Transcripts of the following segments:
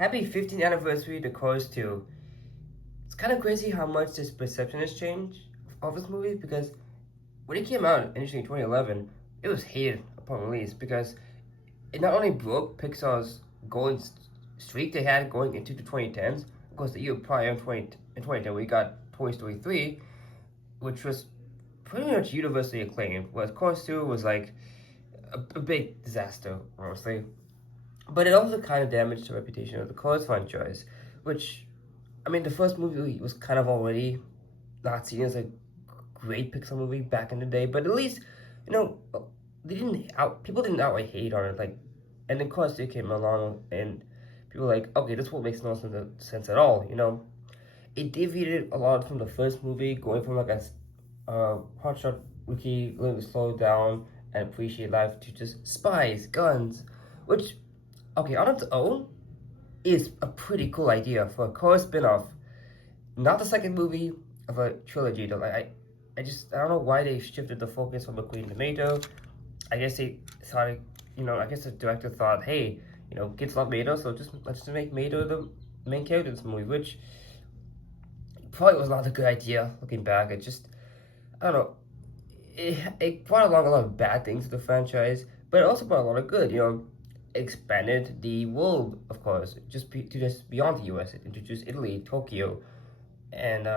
happy 15th anniversary to Cars 2. It's kind of crazy how much this perception has changed of this movie because when it came out initially in 2011, it was hated upon release because it not only broke Pixar's golden streak they had going into the 2010s. Of course, the year prior in 2010, we got Toy Story 3, which was pretty much universally acclaimed, whereas Cars 2 was like a big disaster, honestly. But it also kind of damaged the reputation of the Cars franchise, which, I mean, the first movie was kind of already not seen as a great Pixar movie back in the day, but at least, you know, people didn't outright hate on it, like, and then Cars 2 came along, and people were like, okay, this one makes no sense at all, you know? It deviated a lot from the first movie, going from like a hotshot rookie learning to slow down and appreciate life to just spies, guns, which, okay, on its own, is a pretty cool idea for a core spin-off. Not the second movie of a trilogy though. I don't know why they shifted the focus from McQueen to Mato. I guess they thought, I guess the director thought, hey, kids love Mato, so let's just make Mato the main character in this movie, which probably was not a good idea looking back. I don't know, it brought along a lot of bad things to the franchise, but it also brought a lot of good, expanded the world, of course, to just beyond the US. It introduced Italy, Tokyo, and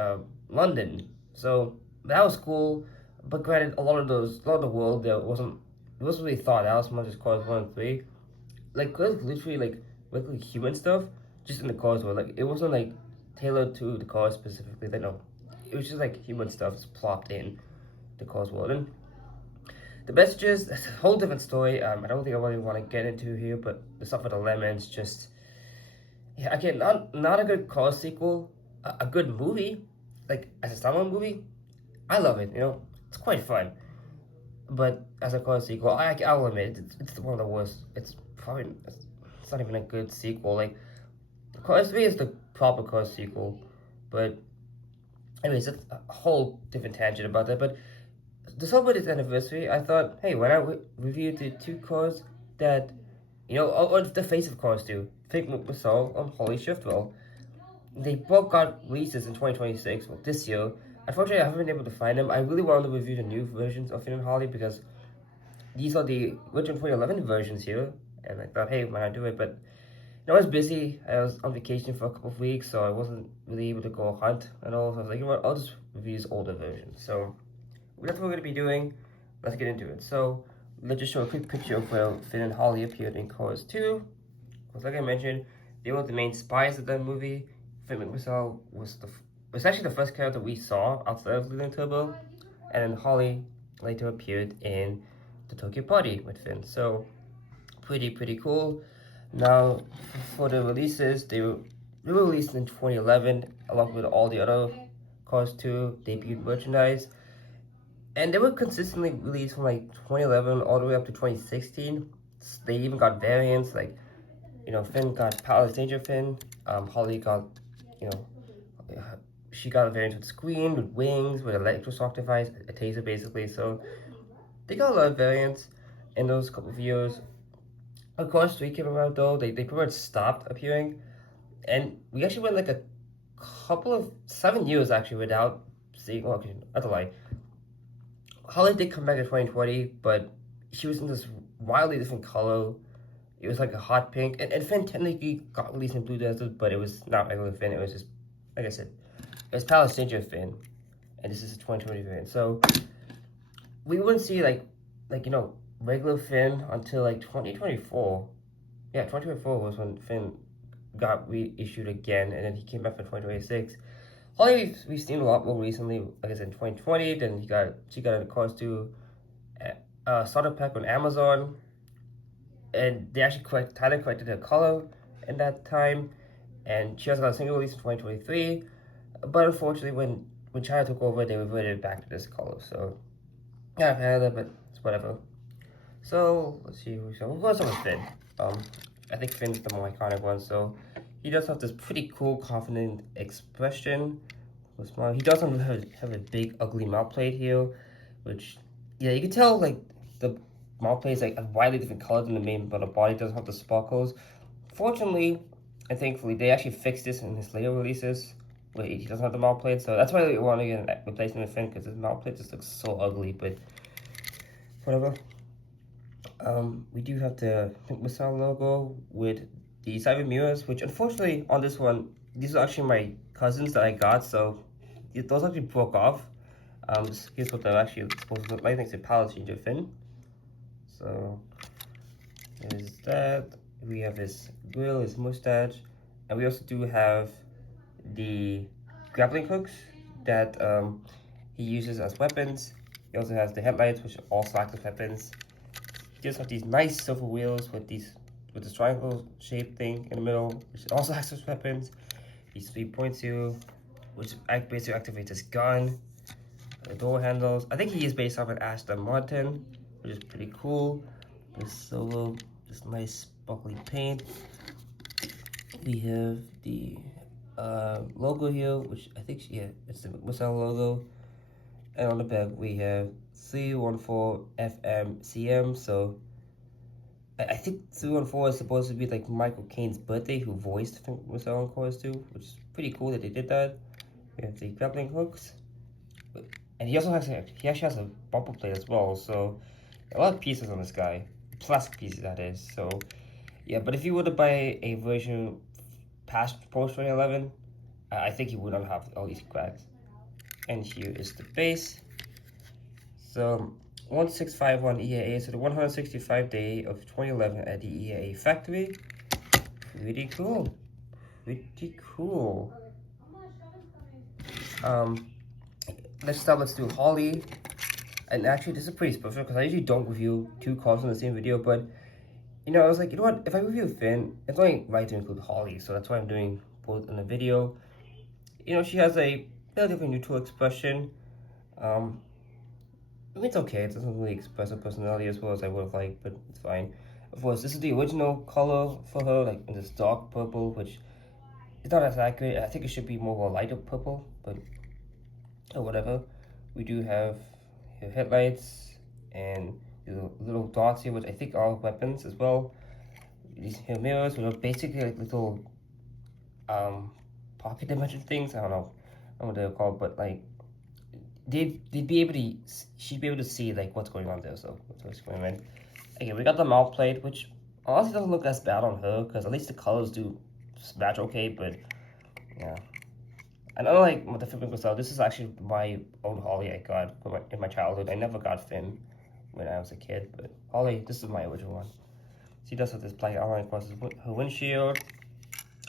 London. So that was cool. But granted, a lot of the world there wasn't really thought out as much as Cars 1 and 3. Like, it was literally like regular human stuff just in the Cars world. Like, it wasn't like tailored to the Cars specifically. Like, no, it was just like human stuff just plopped in the Cars world. And the messages, that's a whole different story. I don't think I really want to get into here, but the stuff with the lemons, just, yeah, again, not a good Cars sequel. A good movie, like as a standalone movie, I love it. It's quite fun. But as a Cars sequel, I'll admit it's one of the worst. It's not even a good sequel. Like, Cars 3 is the proper Cars sequel, but anyways, that's a whole different tangent about that. But to celebrate its anniversary, I thought, hey, why not review the two cars that, or the face of Cars 2, Fake McMissile and Holley Shiftwell. They both got releases in 2026, well, this year. Unfortunately, I haven't been able to find them. I really wanted to review the new versions of Finn and Holley because these are the original 2011 versions here, and I thought, hey, why not do it? But I was busy. I was on vacation for a couple of weeks, so I wasn't really able to go hunt and all. So I was like, what, I'll just review these older versions. So that's what we're going to be doing. Let's get into it. So let's just show a quick picture of where Finn and Holley appeared in Cars 2. Because like I mentioned, they were the main spies of that movie. Finn McMissile was actually the first character we saw outside of Lily and Turbo, and then Holley later appeared in the Tokyo Party with Finn. So pretty cool. Now for the releases, they were released in 2011 along with all the other Cars 2 debut merchandise, and they were consistently released from like 2011 all the way up to 2016. They even got variants like, Finn got Palace Danger Finn. Holley got, she got a variant with screen, with wings, with electroshock device, a taser basically. So they got a lot of variants in those couple of years. Of course, 3 came around though, they pretty much stopped appearing. And we actually went like a couple of 7 years actually without seeing, well, okay, that's a lie. Holley did come back in 2020, but she was in this wildly different color. It was like a hot pink, and Finn technically got released in Blue Desert, but it was not regular Finn. It was just, like I said, it was Palace Danger Finn, and this is a 2020 Finn. So we wouldn't see like regular Finn until like 2024. Yeah, 2024 was when Finn got reissued again, and then he came back for 2026. Holley we've seen a lot more recently. Like I said, in 2020, then she got a Cars 2 starter pack on Amazon. And they actually Thailand corrected her color in that time, and she also got a single release in 2023. But unfortunately, when China took over, they reverted back to this color. So yeah, Canada, but it's whatever. So let's see who's on Finn. I think Finn's the more iconic one. So he does have this pretty cool, confident expression. He does have a big, ugly mouth plate here, which, yeah, you can tell like the mouth plate is like a widely different color than the main, but the body doesn't have the sparkles. Fortunately, And thankfully, they actually fixed this in his later releases where he doesn't have the mouth plate. So that's why we want to get a replacement with Finn, because his mouth plate just looks so ugly. But whatever. We do have the McMissile logo with the cyber mirrors, which unfortunately on this one, these are actually my cousins that I got, so those actually broke off. Here's what they're actually supposed to look like. It's a power changer Finn. So there's that. We have his grill, his mustache, and we also do have the grappling hooks that he uses as weapons. He also has the headlights, which also act as weapons. He just have these nice silver wheels with the triangle shaped thing in the middle, which also acts as weapons. These 3.2, which basically activates his gun. The door handles. I think he is based off an Aston Martin, which is pretty cool. This solo, this nice sparkly paint. We have the logo here, which I think, yeah, it's the McMissile logo. And on the back, we have 314 FMCM. So I think 314 is supposed to be like Michael Caine's birthday, who voiced McMissile on Chorus 2, which is pretty cool that they did that. We have the grappling hooks. And he actually has a bumper plate as well, so a lot of pieces on this guy. Plastic pieces, that is. So yeah, but if you were to buy a version past post 2011, I think you would not have all these cracks. And here is the base. So 1651 EAA, so the 165th day of 2011 at the EAA factory. Pretty cool. Pretty cool. Let's do Holley. And actually, this is pretty special because I usually don't review two cars in the same video, but you know, I was like, you know what, if I review Finn, it's only right to include Holley, so that's why I'm doing both in the video. You know, she has a relatively neutral expression. I mean, it's okay, it doesn't really express her personality as well as I would have liked, but it's fine. Of course, this is the original color for her, like in this dark purple, which is not as accurate. I think it should be more of a lighter purple, but whatever. We do have her headlights and little dots here, which I think are weapons as well. These here mirrors, which are basically like little pocket dimension things. I don't know what they're called, but like she'd be able to see like what's going on there. So what's going on. Okay, we got the mouth plate, which honestly doesn't look as bad on her because at least the colors do match okay. But yeah, I know like with the Finn style, this is actually my own Holley I got in my childhood. I never got Finn when I was a kid, but Holley, this is my original one. She does have this black outline across her windshield,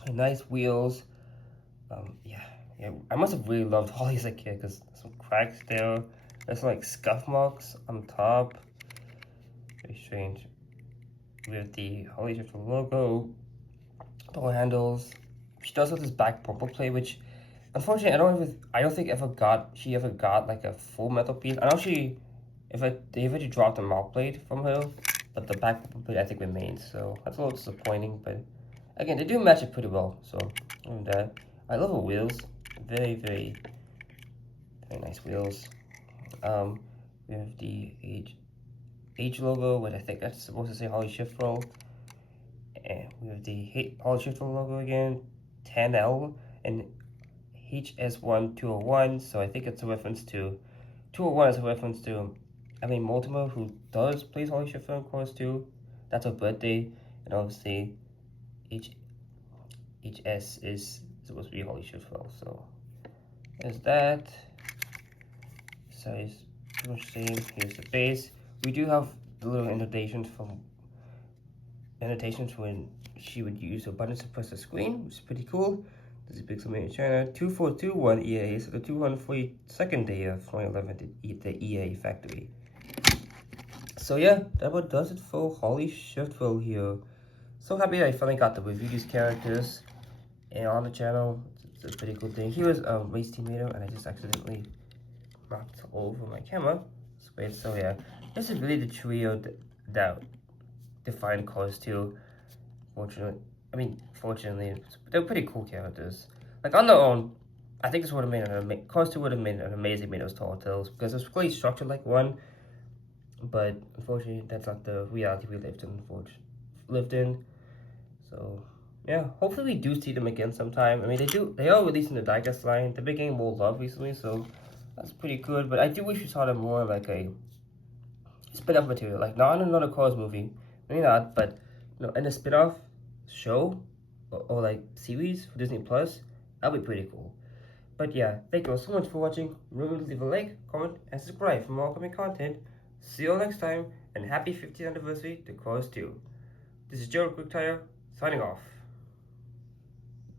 her nice wheels. Yeah, I must have really loved Holley as a kid because there's some cracks there. There's some like scuff marks on top. Very strange. We have the Holley Shiftwell logo, door handles. She does have this back bumper plate, which unfortunately I don't think she ever got like a full metal piece. I know they eventually dropped the mouth plate from her, but the back bumper plate I think remains. So that's a little disappointing, but again they do match it pretty well. So on that, I love her wheels. Very, very, very nice wheels. We have the H logo, which I think that's supposed to say Holley Shiftwell. And we have the Holley Shiftwell logo again, 10L, and HS1 201. So I think it's a reference to 201 is a reference to Mortimer, who plays Holley Shiftwell in Chorus 2. That's her birthday, and obviously HS is supposed to be Holley Shiftwell. So there's that. Size pretty much same. Here's the base. We do have the little annotations when she would use her buttons to press the screen, which is pretty cool. This is Pixel made in China. 2421 EA, so the 242nd day of 2011 at the EA factory. So yeah, that what does it for Holley Shiftwell here. So happy I finally got to review these characters and on the channel. It's a pretty cool thing. Here was Race Teammater, and I just accidentally knocked over my camera. It's great. So yeah, this is really the trio that defined Chorus 2. Fortunately, they're pretty cool characters. Like on their own, I think this would have made Chorus 2 would have made an amazing Mado's Tall Tales because it's really structured like one. But unfortunately, that's not the reality we lived in. So Yeah, hopefully we do see them again sometime. I mean, they are releasing the diecast line. They've been getting more love recently, so that's pretty good. But I do wish we saw them more like a spin-off material, like not in another Cars movie, maybe not, but in a spin-off show or like series for Disney Plus, that'd be pretty cool. But yeah, thank you all so much for watching. Remember to leave a like, comment, and subscribe for more upcoming content. See you all next time, and happy 50th anniversary to Cars 2. This is Joe Quick Tire, signing off.